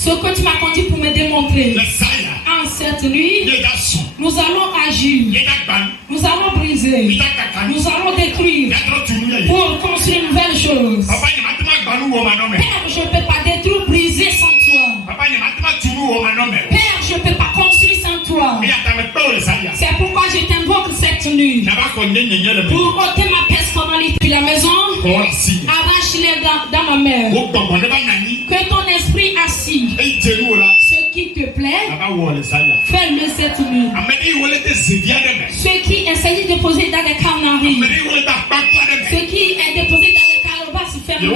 Ce que tu m'as conduit pour me démontrer. En cette nuit, nous allons agir. Nous allons briser. Nous allons détruire. Pour construire une nouvelle chose. Père, je ne peux pas détruire, briser sans toi. Père, je ne peux pas construire sans toi. C'est pourquoi je t'invoque cette nuit. Pour ôter ma personnalité de la maison. Arrache-les dans ma mère. Que ton esprit assis. Ce qui te plaît, fais-le cette nuit. Ce qui essayent de poser dans les canaries, ce qui est déposé dans les calebasses fermées,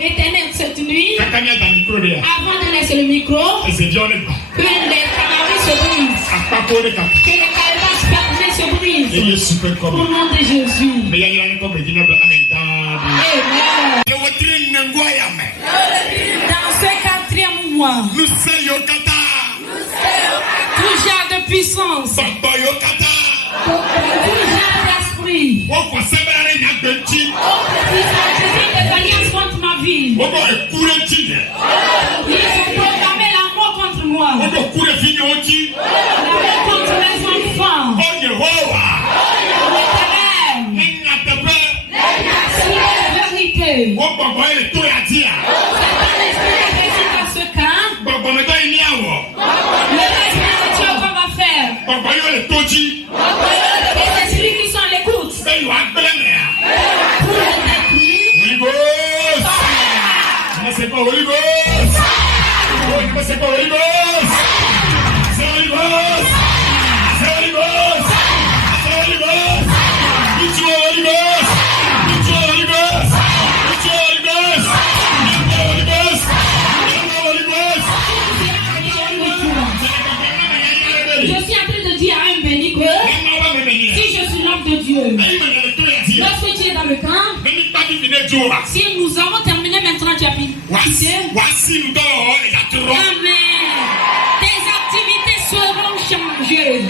Éternel, cette nuit, avant de laisser le micro, que les canaries se brisent, que les calebasses fermées se brisent, au nom de Jésus. Amen. Dans ce 4e mois, tout genre de puissance, tout genre d'esprit, des alliances contre ma vie, ils ont programmé la mort contre moi, la mort contre mes enfants. C'est la vérité. Les esprits qui sont à l'écoute pour le détruire. C'est pas Holy Ghost. C'est pas Holy Ghost. C'est Holy Ghost. C'est Holy Ghost. C'est Holy Ghost. It's your Holy Ghost. It's your Holy Ghost. It's your Holy Ghost. It's your Holy Ghost. It's your Holy Ghost. Je suis en train de dire à un béni que si je suis l'homme de Dieu, lorsque tu es dans le camp, si nous avons terminé maintenant, tu as pu quitter. Amen. Tes activités seront changées. Amen.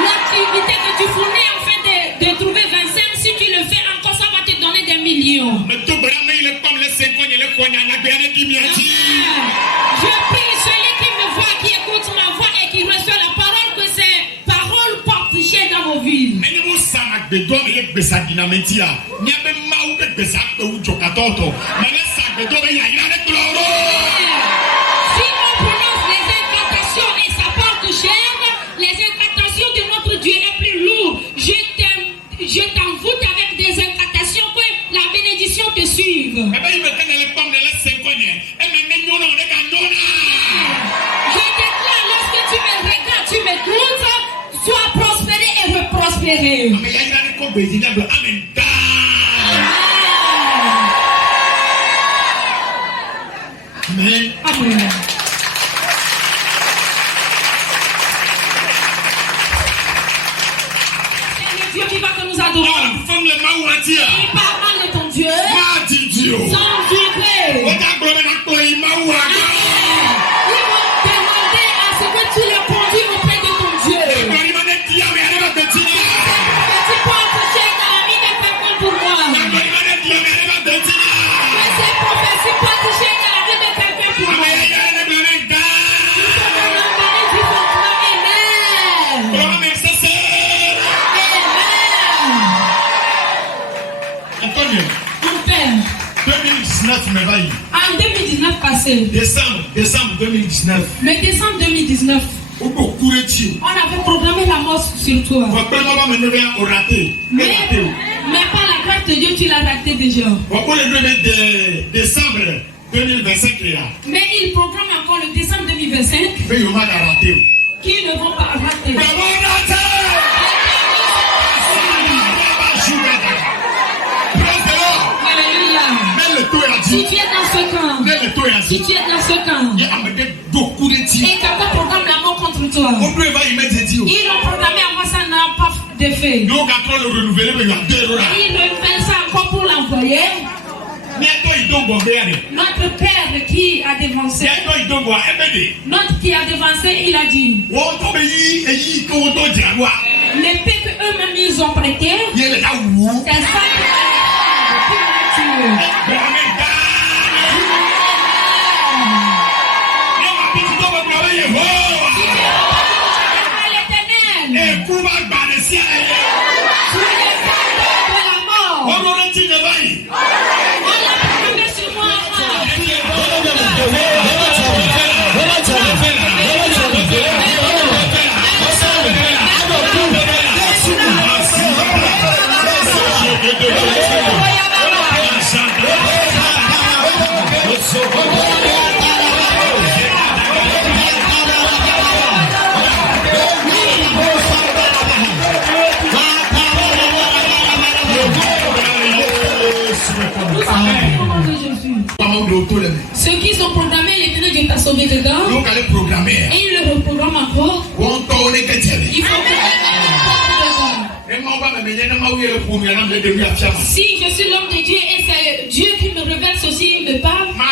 L'activité que tu fournis en fait de trouver 25, si tu le fais encore, ça va te donner des millions. Je prie celui qui me voit, qui écoute ma voix et qui reçoit la parole, que ces paroles portent chien dans vos vies. Si on prononce les incantations et ça porte cher, les incantations de notre Dieu est plus lourd. Je t'envoûte avec des incantations que la bénédiction te suive. Je déclare, lorsque tu me regardes, tu m'écoutes, sois prospéré et reprospéré. Amen. Amen. C'est le Dieu qui va que nous adorons. Il parle mal de ton Dieu. Sans vibrer. Ils vont demander à ce que tu le conduis auprès de ton Dieu. Tu portes chien dans la vie de quelqu'un pour moi. Que ces prophéties portent chien dans la vie de quelqu'un pour moi. En 2019 passé, décembre 2019, le décembre 2019, on avait programmé la mort sur toi. Mais par la grâce de Dieu, tu l'as raté déjà. Décembre 2025. Mais il programme encore le décembre 2025 qui ne vont pas rater. Si tu es dans ce camp, si tu es dans ce camp, et quelqu'un programme la mort contre toi, ils l'ont programmé avant, ça n'a pas d'effet. Et ils le fait ça encore pour l'envoyer. Notre père qui a dévancé, il a dit, l'épée qu'eux-mêmes ils ont prêtée, c'est ça qui va les tuer. Tout ça au nom de Jésus. Ceux qui sont programmés, l'Éternel Dieu t'a sauvé dedans. Et il le reprogramme encore. Il faut que si je suis l'homme de Dieu et c'est Dieu qui me révèle ceci, il me parle. Amen.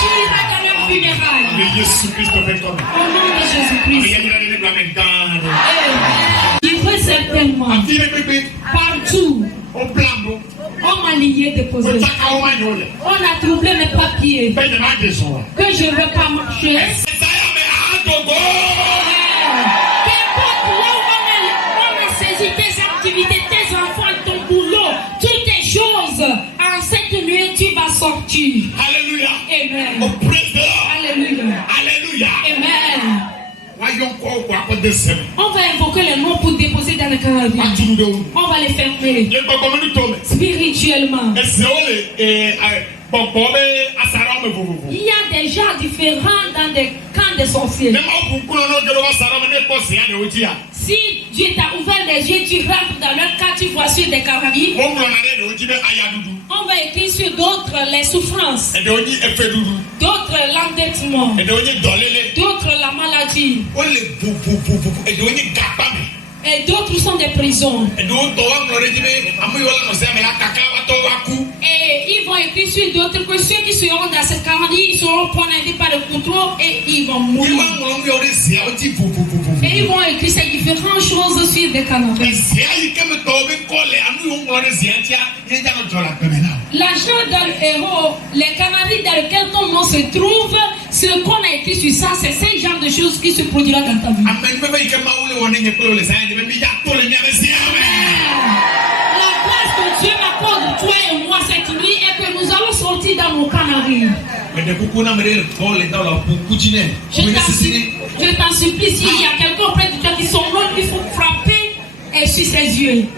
Tu iras dans leur funérailles. Au nom de Jésus-Christ. Il faut certainement. Partout. On m'a lié, déposé. On a troublé mes papiers. Que je ne veux pas marcher. Tes activités, tes enfants, ton boulot, toutes tes choses, en cette nuit, tu vas sortir. Alléluia. Amen. Oh, praise the Lord. Alléluia. Alléluia. Amen. On va invoquer les noms pour déposer dans le canadien. On va les fermer. Spirituellement. Il y a des gens différents dans des camps de sorciers. Si Dieu t'a ouvert les yeux, tu rentres dans leur cas, tu vois sur des Caraïbes. On va écrire sur d'autres les souffrances, d'autres l'endettement, d'autres la maladie, et d'autres sont des prisons. Et ils vont écrire sur d'autres que ceux qui seront dans ce Caraïbes, ils seront poignardés par le couteau et ils vont mourir. Et ils vont écrire ces différentes choses sur des canapés. L'argent dans le héros, les Canaries dans lesquels ton nom se trouve, ce qu'on a écrit sur ça, c'est ce genre de choses qui se produira dans ta vie. La grâce que Dieu m'accorde, toi et moi, cette nuit, est que nous allons sortir dans nos Canaries. Je t'en supplie, s'il y a quelqu'un auprès de toi qui sont morts, il faut frapper et sur ses yeux.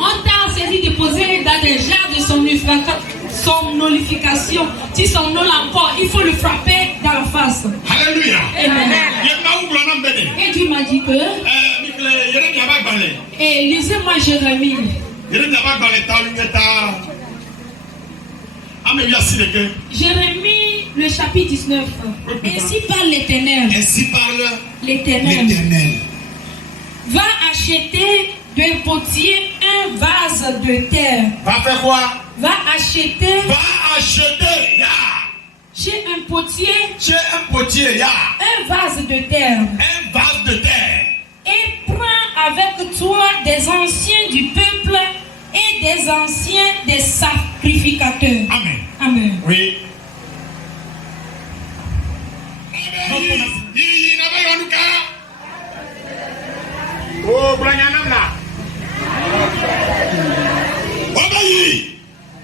On t'a servi de poser dans des genres de somnolification. Si son nom encore, il faut le frapper dans la face. Alléluia. Amen. Et Dieu m'a dit que. Et lisez-moi Jérémie. Jérémie, le chapitre 19. Ainsi parle l'Éternel. L'Éternel. Va acheter d'un potier un vase de terre. Va faire quoi? Va acheter. Ya. Chez un potier. Ya. Un vase de terre. Et prends avec toi des anciens du peuple et des anciens des sacrificateurs. Amen. Amen. Oui. Oh, Branyanamla. Obayi.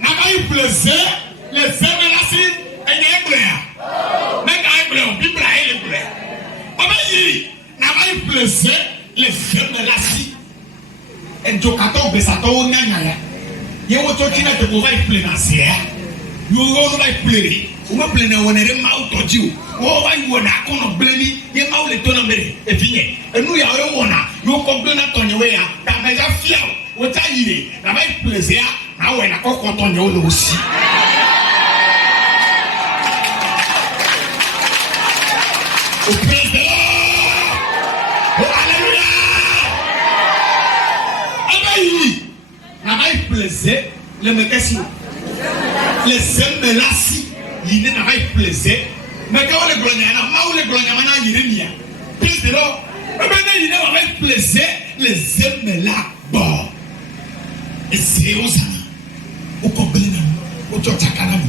Nabayi plaisir, les émelassi et les blés. Même un blé, on bibla et les blés. Obayi. Nabayi plaisir, les émelassi. Et Jokato Besato Nanya. You want to get the mobile plane. You will not play. You will play when a mouth or you. Oh, I want a con of blaming. You mouth the tournament. If you and we are a wanna, you complain on your way. That may have fear. What I eat. Now I place here. Now when I cock on your nose. Praise the Lord. Hallelujah. N'avait plaisir, le mécanisme, les semelassi, il n'avait plaisir, mais quand le gloniana, ma ou le gloniana, il est mien. Plus de l'eau, il n'avait plaisir, les semelas, bon. Et c'est aux amis, au complément, au totakanam.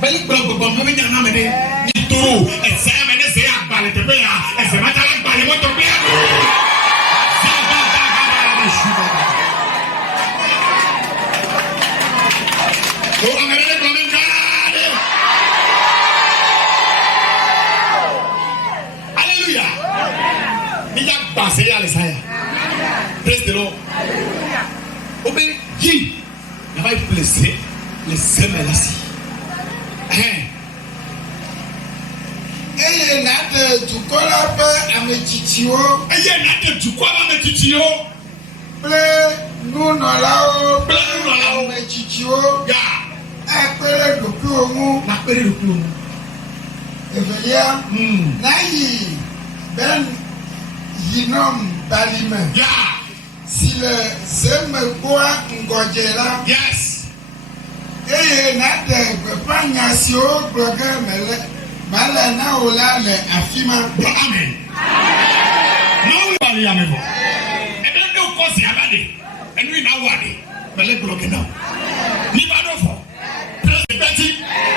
Mais le bloc, bon, mais il y en a mené, il tourne, et c'est amené, c'est à balle de béa, et c'est maintenant à balle de béa. Alléluia. Il a passé à l'Essaïa. Praise the Lord. Obéis. Il va être blessé. Les semelassi. Eye na de dukola pe amechitio. Eye na de dukola amechitio. Ple nunolao. Ple nunolao amechitio. Ya. Apere doku omu. Na pere doku omu. Evelia. Na yi ben yinom balime. Ya. Si le zeme boa ngojela. Yes. Eye na de pepanya si o bloga mele. Mala na ola le afima. Amen. No we are amigo. E don do kosi abade. Enu ina wade. Mele bloga now. Ni ba do fo. Presidenti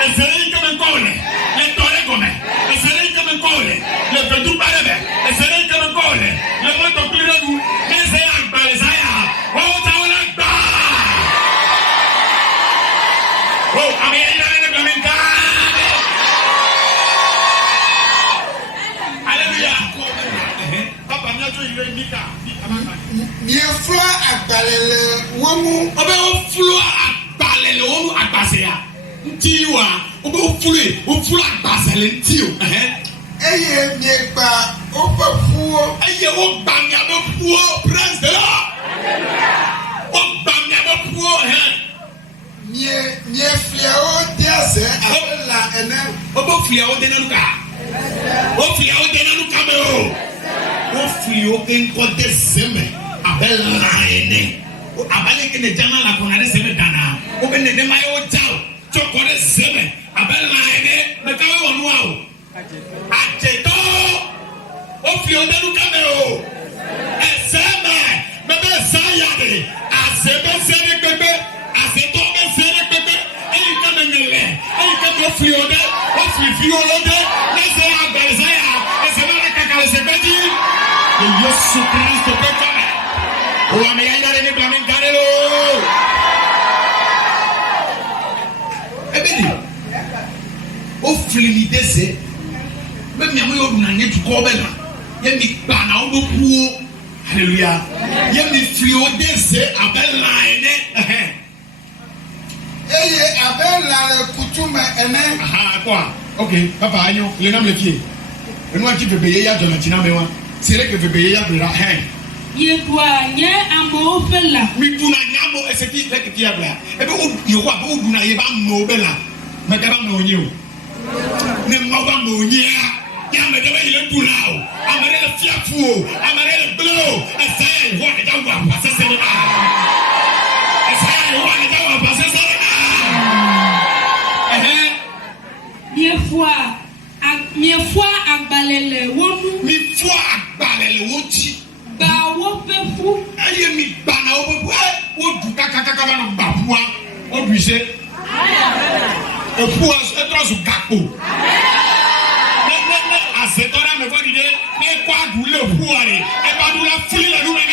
esere nke me kole. Le tore gome. Esere nke me kole. Le bedu barebe. Esere nke me kole. Le moto kuliregu. Ese agbale saya. O ta ola gba. Oh, amen. Ni flo agbalele womu obe o flo agbalele womu agbasea ntiwa obe o flo agbasele ntio eye mi gba o pe fuo eye o gba mi abe fuo praise the Lord o gba mi abe fuo mi flia o diase abela ene obo flia o denanuka o flia o denanuka me o flia o enko de seme abela ene o abale ke ne jama la kona de seme dana o be ne ma yo jao choko de seme abela ene me ka wo nu awo ajeto o flia o denanuka me o eseme me be saya de asebe sere bebe aseto be sere bebe eyi ka me nyele eyi ka me flia o de o flia o de na se agbale saya eseme la kakale se bedi Yesu Kristo peka. O ameenda ni blamen karelo. Ebedi. O flimi dese. Be mi amoyo na nye tuko be na. Ye mi gba na o ku. Hallelujah. Ye mi fli o dese abela ene. Eye abela kutume ene. Aha kwa. Okay, papa anyo, le nam le fie. Enu ati bebe ye ya dona tina mewa. C'est que bébé ya bra hein ye doit nye amo bela mi duna nyamo eseti le que ya bra e be o yo wa be o duna ye ba mo bela me ka ba mo nyi o ne mo ba mo nyi ya me de ba ile duna o amare le fiafu o amare le blo e sai wo ne da wa pa se se na e sai wo ne da wa pa se se na mi foi agbalele wonu mi foi agbalele wonti ba wo fefu aye mi gba na wo du kakaka ba no babua o du ise o pu e trosu gapo no asetora me body de me kwa du le pu are e ba du la fuli la du me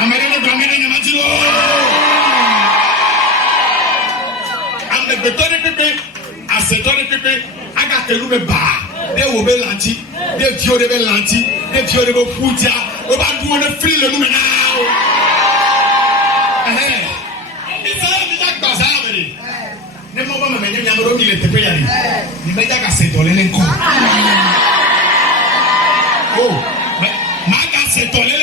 amere no gramere na matilo ambe betone pepe asetore pepe aga kelu me ba de wo be lanti de fio de be lanti de fio de be futia o ba du ne free le nu na esa mi da gbasa amere ne mo ba me nyam ro mi le tepe ya ni me da ka setole le nko oh ma ka setole